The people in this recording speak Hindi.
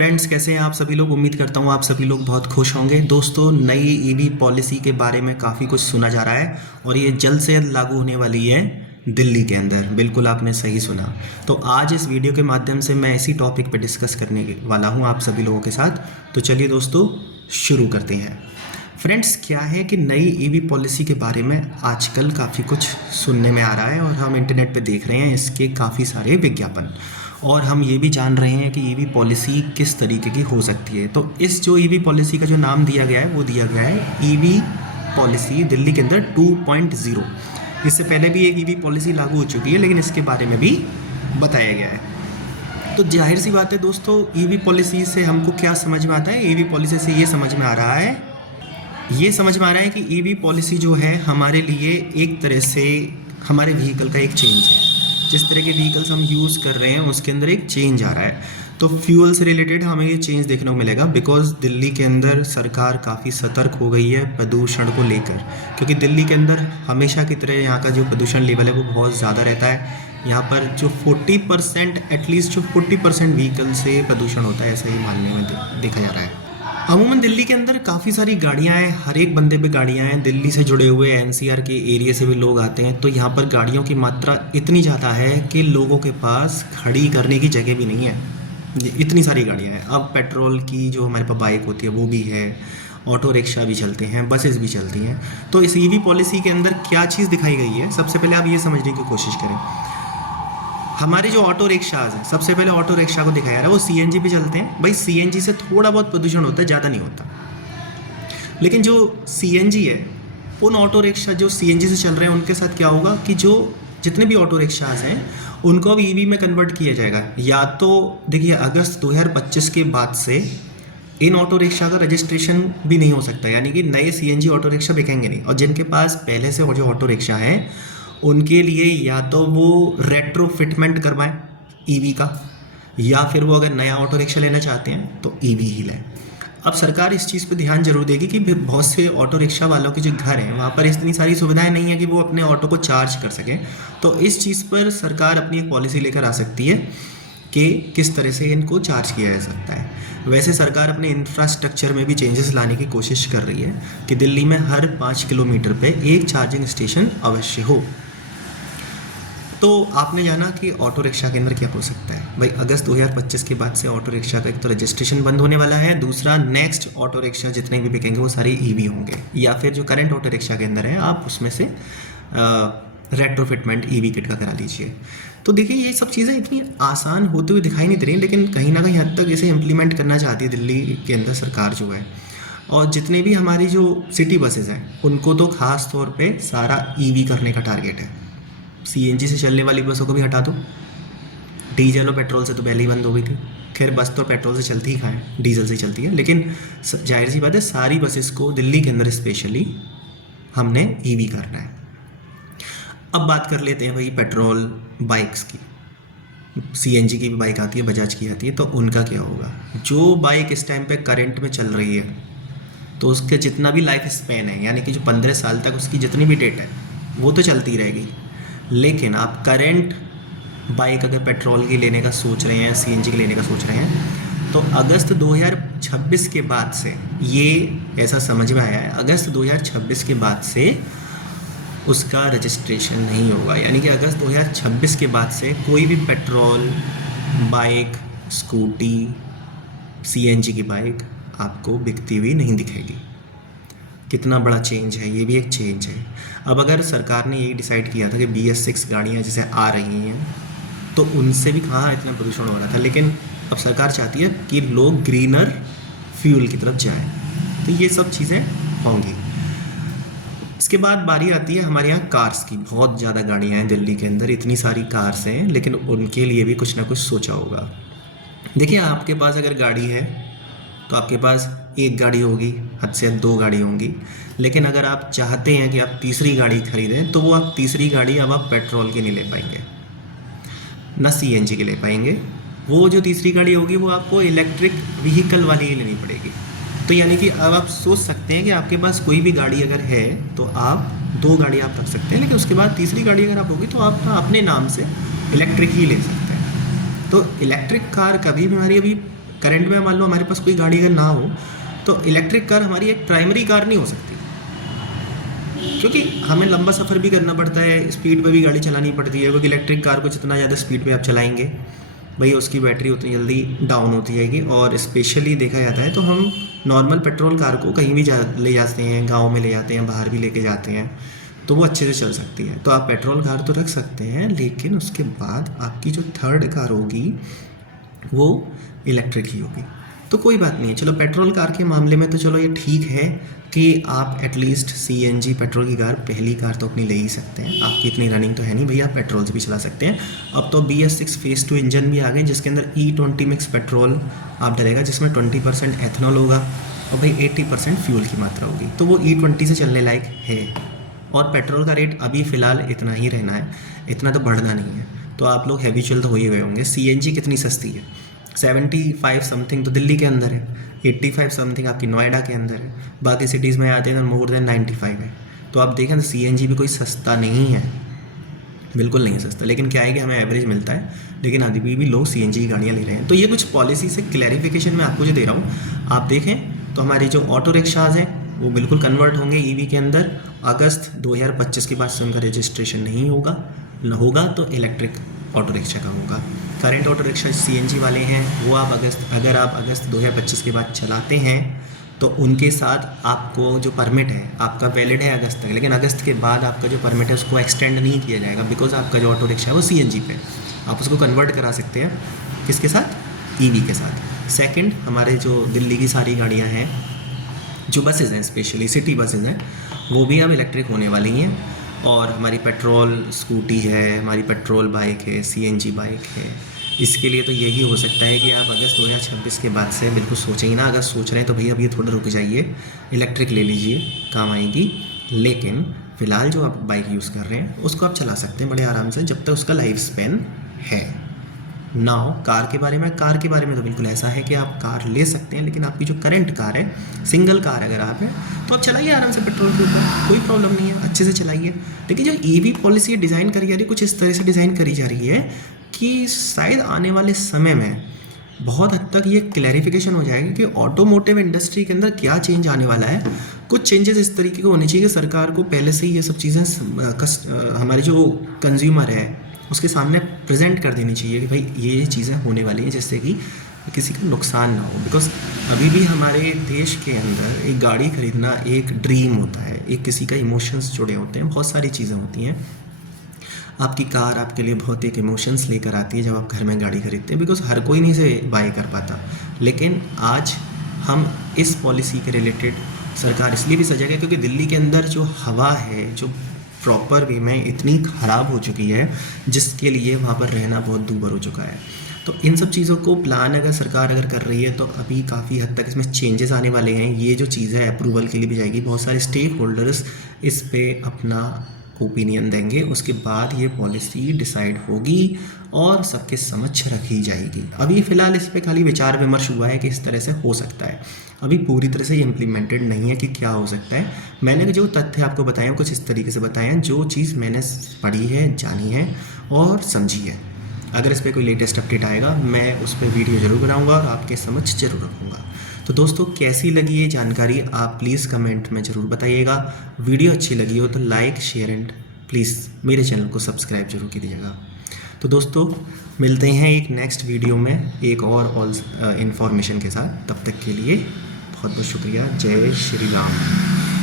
फ्रेंड्स, कैसे हैं आप सभी लोग। उम्मीद करता हूँ आप सभी लोग बहुत खुश होंगे। दोस्तों, नई ईवी पॉलिसी के बारे में काफ़ी कुछ सुना जा रहा है और ये जल्द से जल्द लागू होने वाली है दिल्ली के अंदर। बिल्कुल आपने सही सुना। तो आज इस वीडियो के माध्यम से मैं इसी टॉपिक पर डिस्कस करने वाला हूँ आप सभी लोगों के साथ। तो चलिए दोस्तों, शुरू करते हैं। फ्रेंड्स, क्या है कि नई ईवी पॉलिसी के बारे में आजकल काफ़ी कुछ सुनने में आ रहा है और हम इंटरनेट पे देख रहे हैं इसके काफ़ी सारे विज्ञापन, और हम ये भी जान रहे हैं कि ईवी पॉलिसी किस तरीके की हो सकती है। तो इस जो ईवी पॉलिसी का जो नाम दिया गया है वो दिया गया है ईवी पॉलिसी दिल्ली के अंदर 2.0। इससे पहले भी एक ईवी पॉलिसी लागू हो चुकी है, लेकिन इसके बारे में भी बताया गया है। तो जाहिर सी बात है दोस्तों, ईवी पॉलिसी से हमको क्या समझ में आता है। ईवी पॉलिसी से ये समझ में आ रहा है कि ईवी पॉलिसी जो है हमारे लिए एक तरह से हमारे व्हीकल का एक चेंज है। जिस तरह के व्हीकल्स हम यूज़ कर रहे हैं उसके अंदर एक चेंज आ रहा है। तो फ्यूल से रिलेटेड हमें ये चेंज देखने को मिलेगा, बिकॉज दिल्ली के अंदर सरकार काफ़ी सतर्क हो गई है प्रदूषण को लेकर, क्योंकि दिल्ली के अंदर हमेशा की तरह यहाँ का जो प्रदूषण लेवल है वो बहुत ज़्यादा रहता है। यहाँ पर जो 40% एटलीस्ट जो 40% व्हीकल से प्रदूषण होता है, ऐसा ही मानने में देखा जा रहा है। अमूमन दिल्ली के अंदर काफ़ी सारी गाड़ियाँ हैं, हर एक बंदे पे गाड़ियाँ हैं। दिल्ली से जुड़े हुए एनसीआर के एरिया से भी लोग आते हैं, तो यहाँ पर गाड़ियों की मात्रा इतनी ज़्यादा है कि लोगों के पास खड़ी करने की जगह भी नहीं है। इतनी सारी गाड़ियाँ हैं। अब पेट्रोल की जो हमारे पास बाइक होती है वो भी है, ऑटो रिक्शा भी चलते हैं, बसेस भी चलती हैं। तो इस ईवी पॉलिसी के अंदर क्या चीज़ दिखाई गई है, सबसे पहले आप ये समझने की कोशिश करें। हमारे जो ऑटो रिक्शाज हैं, सबसे पहले ऑटो रिक्शा को दिखाया जा रहा है वो सीएनजी पे चलते हैं। भाई सीएनजी से थोड़ा बहुत प्रदूषण होता है, ज़्यादा नहीं होता। लेकिन जो सीएनजी है, उन ऑटो रिक्शा जो सीएनजी से चल रहे हैं उनके साथ क्या होगा कि जो जितने भी ऑटो रिक्शाज हैं उनको अब ईवी में कन्वर्ट किया जाएगा। या तो देखिए, अगस्त 2025 के बाद से इन ऑटो रिक्शा का रजिस्ट्रेशन भी नहीं हो सकता, यानी कि नए सीएनजी ऑटो रिक्शा बिकेंगे नहीं। और जिनके पास पहले से जो ऑटो रिक्शा हैं उनके लिए या तो वो रेट्रोफिटमेंट करवाएं ईवी का, या फिर वो अगर नया ऑटो रिक्शा लेना चाहते हैं तो ईवी ही लें। अब सरकार इस चीज़ पे ध्यान जरूर देगी कि बहुत से ऑटो रिक्शा वालों के जो घर हैं वहाँ पर इतनी सारी सुविधाएं नहीं है कि वो अपने ऑटो को चार्ज कर सकें। तो इस चीज़ पर सरकार अपनी एक पॉलिसी लेकर आ सकती है कि किस तरह से इनको चार्ज किया जा सकता है। वैसे सरकार अपने इंफ्रास्ट्रक्चर में भी चेंजेस लाने की कोशिश कर रही है कि दिल्ली में हर 5 किलोमीटर पे एक चार्जिंग स्टेशन अवश्य हो। तो आपने जाना कि ऑटो रिक्शा के अंदर क्या हो सकता है। भाई, अगस्त 2025 के बाद से ऑटो रिक्शा का एक तो रजिस्ट्रेशन बंद होने वाला है, दूसरा नेक्स्ट ऑटो रिक्शा जितने भी बिकेंगे वो सारे ईवी होंगे, या फिर जो करंट ऑटो रिक्शा के अंदर है आप उसमें से रेट्रोफिटमेंट ईवी किट का करा लीजिए। तो देखिए, ये सब चीज़ें इतनी आसान होते हुए दिखाई नहीं दे रही, लेकिन कहीं ना कहीं हद तक इसे इम्प्लीमेंट करना चाहती है दिल्ली के अंदर सरकार जो है। और जितने भी हमारी जो सिटी बसेज हैं उनको तो ख़ास तौर पे सारा ईवी करने का टारगेट है। सीएनजी से चलने वाली बसों को भी हटा दो, डीजल और पेट्रोल से तो पहले ही बंद हो गई थी। खैर, बस तो पेट्रोल से चलती ही कहाँ है, डीजल से चलती है। लेकिन जाहिर सी बात है, सारी बसेस को दिल्ली के अंदर स्पेशली हमने ईवी करना है। अब बात कर लेते हैं भाई पेट्रोल बाइक्स की। सीएनजी की भी बाइक आती है, बजाज की आती है, तो उनका क्या होगा। जो बाइक इस टाइम पे करंट में चल रही है तो उसके जितना भी लाइफ स्पैन है, यानी कि जो 15 साल तक उसकी जितनी भी डेट है वो तो चलती रहेगी। लेकिन आप करंट बाइक अगर पेट्रोल की लेने का सोच रहे हैं, सीएनजी की लेने का सोच रहे हैं, तो अगस्त 2026 के बाद से, ये ऐसा समझ में आया है, अगस्त 2026 के बाद से उसका रजिस्ट्रेशन नहीं होगा। यानी कि अगस्त 2026 के बाद से कोई भी पेट्रोल बाइक, स्कूटी, सीएनजी की बाइक आपको बिकती हुई नहीं दिखेगी। कितना बड़ा चेंज है, ये भी एक चेंज है। अब अगर सरकार ने यही डिसाइड किया था कि BS6 गाड़ियाँ जैसे आ रही हैं तो उनसे भी कहाँ इतना प्रदूषण हो रहा था, लेकिन अब सरकार चाहती है कि लोग ग्रीनर फ्यूल की तरफ जाएं, तो ये सब चीज़ें होंगी। इसके बाद बारी आती है हमारे यहाँ कार्स की। बहुत ज़्यादा गाड़ियाँ हैं दिल्ली के अंदर, इतनी सारी कार्स हैं, लेकिन उनके लिए भी कुछ ना कुछ सोचा होगा। देखिए, आपके पास अगर गाड़ी है तो आपके पास एक गाड़ी होगी, हद से हद 2 गाड़ी होंगी। लेकिन अगर आप चाहते हैं कि आप तीसरी गाड़ी खरीदें तो वो आप तीसरी गाड़ी अब आप पेट्रोल की नहीं ले पाएंगे, ना सीएनजी की ले पाएंगे। वो जो तीसरी गाड़ी होगी वो आपको इलेक्ट्रिक व्हीकल वाली ही लेनी पड़ेगी। तो यानी कि अब आप सोच सकते हैं कि आपके पास कोई भी गाड़ी अगर है तो आप 2 गाड़ी आप रख सकते हैं, लेकिन उसके बाद तीसरी गाड़ी अगर आप होगी तो आप अपने नाम से इलेक्ट्रिक ही ले सकते हैं। तो इलेक्ट्रिक कार कभी भी हमारी अभी करंट में मान लो हमारे पास कोई गाड़ी अगर ना हो तो इलेक्ट्रिक कार हमारी एक प्राइमरी कार नहीं हो सकती, क्योंकि हमें लंबा सफ़र भी करना पड़ता है, स्पीड पे भी गाड़ी चलानी पड़ती है, क्योंकि इलेक्ट्रिक कार को जितना ज़्यादा स्पीड पे आप चलाएंगे भाई उसकी बैटरी उतनी जल्दी डाउन होती जाएगी। और स्पेशली देखा जाता है तो हम नॉर्मल पेट्रोल कार को कहीं भी ले जाते हैं, गांव में ले जाते हैं, बाहर भी लेके जाते हैं, तो वो अच्छे से चल सकती है। तो आप पेट्रोल कार तो रख सकते हैं, लेकिन उसके बाद आपकी जो थर्ड कार होगी वो इलेक्ट्रिक ही होगी। तो कोई बात नहीं है, चलो पेट्रोल कार के मामले में तो चलो ये ठीक है कि आप एटलीस्ट सीएनजी पेट्रोल की कार, पहली कार तो अपनी ले ही सकते हैं, आपकी इतनी रनिंग तो है नहीं भैया, आप पेट्रोल से भी चला सकते हैं। अब तो BS6 फेज़ 2 इंजन भी आ गए जिसके अंदर E20 मिक्स पेट्रोल आप डलेगा, जिसमें 20% एथनॉल होगा और भाई 80% फ्यूल की मात्रा होगी, तो वो E20 से चलने लायक है। और पेट्रोल का रेट अभी फ़िलहाल इतना ही रहना है, इतना तो बढ़ना नहीं है। तो आप लोग हैबिचुअल तो हो ही गए होंगे। सीएनजी कितनी सस्ती है, 75 समथिंग तो दिल्ली के अंदर है, 85 समथिंग आपकी नोएडा के अंदर है, बाकी सिटीज़ में आते हैं तो मोर देन 95 है। तो आप देखें तो सीएनजी भी कोई सस्ता नहीं है, बिल्कुल नहीं है सस्ता, लेकिन क्या है कि हमें एवरेज मिलता है, लेकिन अभी भी लोग सीएनजी की गाड़ियाँ ले रहे हैं। तो ये कुछ पॉलिसी से क्लैरिफिकेशन मैं आपको जो दे रहा हूँ, आप देखें तो हमारे जो ऑटो रिक्शाज हैं वो बिल्कुल कन्वर्ट होंगे ईवी के अंदर। अगस्त 2025 के बाद से उनका रजिस्ट्रेशन नहीं होगा, होगा तो इलेक्ट्रिक ऑटो रिक्शा का होगा। करंट ऑटो रिक्शा सीएनजी वाले हैं वो आप अगर आप अगस्त 2025 के बाद चलाते हैं तो उनके साथ आपको जो परमिट है आपका वैलिड है अगस्त तक, लेकिन अगस्त के बाद आपका जो परमिट है उसको एक्सटेंड नहीं किया जाएगा, बिकॉज आपका जो ऑटो रिक्शा है वो सीएनजी पे, आप उसको कन्वर्ट करा सकते हैं किसके साथ, ईवी के साथ। सेकंड, हमारे जो दिल्ली की सारी गाड़ियाँ हैं, जो बसेज़ हैं, स्पेशली सिटी बसेज़ हैं, वो भी अब इलेक्ट्रिक होने वाली हैं। और हमारी पेट्रोल स्कूटी है, हमारी पेट्रोल बाइक है, सीएनजी बाइक है, इसके लिए तो यही हो सकता है कि आप अगस्त 2026 के बाद से बिल्कुल सोचें ही ना। अगर सोच रहे हैं तो भैया अब ये थोड़ा रुक जाइए, इलेक्ट्रिक ले लीजिए, काम आएगी। लेकिन फ़िलहाल जो आप बाइक यूज़ कर रहे हैं उसको आप चला सकते हैं बड़े आराम से, जब तक उसका लाइफ स्पेन है। नाउ कार के बारे में तो बिल्कुल ऐसा है कि आप कार ले सकते हैं, लेकिन आपकी जो करंट कार है, सिंगल कार अगर आप है तो आप चलाइए आराम से पेट्रोल के ऊपर, कोई प्रॉब्लम नहीं है, अच्छे से चलाइए। लेकिन जो ईवी पॉलिसी डिज़ाइन करी जा रही है, कुछ इस तरह से डिज़ाइन करी जा रही है कि शायद आने वाले समय में बहुत हद तक ये क्लैरिफिकेशन हो जाएगा कि ऑटोमोटिव इंडस्ट्री के अंदर क्या चेंज आने वाला है। कुछ चेंजेस इस तरीके के होने चाहिए कि सरकार को पहले से ही ये सब चीज़ें हमारे जो कंज्यूमर है उसके सामने प्रेजेंट कर देनी चाहिए कि भाई ये चीज़ें होने वाली हैं, जिससे कि किसी का नुकसान ना हो। बिकॉज अभी भी हमारे देश के अंदर एक गाड़ी खरीदना एक ड्रीम होता है, एक किसी का इमोशंस जुड़े होते हैं, बहुत सारी चीज़ें होती हैं। आपकी कार आपके लिए बहुत एक इमोशंस लेकर आती है जब आप घर में गाड़ी खरीदते हैं, बिकॉज हर कोई नहीं से बाय कर पाता। लेकिन आज हम इस पॉलिसी के रिलेटेड, सरकार इसलिए भी सजग है क्योंकि दिल्ली के अंदर जो हवा है, जो प्रॉपर वे में इतनी ख़राब हो चुकी है, जिसके लिए वहाँ पर रहना बहुत दूभर हो चुका है। तो इन सब चीज़ों को प्लान अगर सरकार कर रही है तो अभी काफ़ी हद तक इसमें चेंजेस आने वाले हैं। ये जो चीज़ है अप्रूवल के लिए भी जाएगी, बहुत सारे स्टेक होल्डर्स इस पे अपना ओपिनियन देंगे, उसके बाद ये पॉलिसी डिसाइड होगी और सबके समक्ष रखी जाएगी। अभी फ़िलहाल इस पे खाली विचार विमर्श हुआ है कि इस तरह से हो सकता है, अभी पूरी तरह से ये इम्प्लीमेंटेड नहीं है कि क्या हो सकता है। मैंने जो तथ्य आपको बताए हैं कुछ इस तरीके से बताए हैं, जो चीज़ मैंने पढ़ी है, जानी है और समझी है। अगर इस पर कोई लेटेस्ट अपडेट आएगा मैं उस पर वीडियो ज़रूर बनाऊँगा और आपके समक्ष ज़रूर रखूँगा। तो दोस्तों कैसी लगी ये जानकारी आप प्लीज़ कमेंट में ज़रूर बताइएगा। वीडियो अच्छी लगी हो तो लाइक शेयर एंड प्लीज़ मेरे चैनल को सब्सक्राइब जरूर कीजिएगा। तो दोस्तों मिलते हैं एक नेक्स्ट वीडियो में एक और इन्फॉर्मेशन के साथ। तब तक के लिए बहुत बहुत शुक्रिया। जय श्री राम।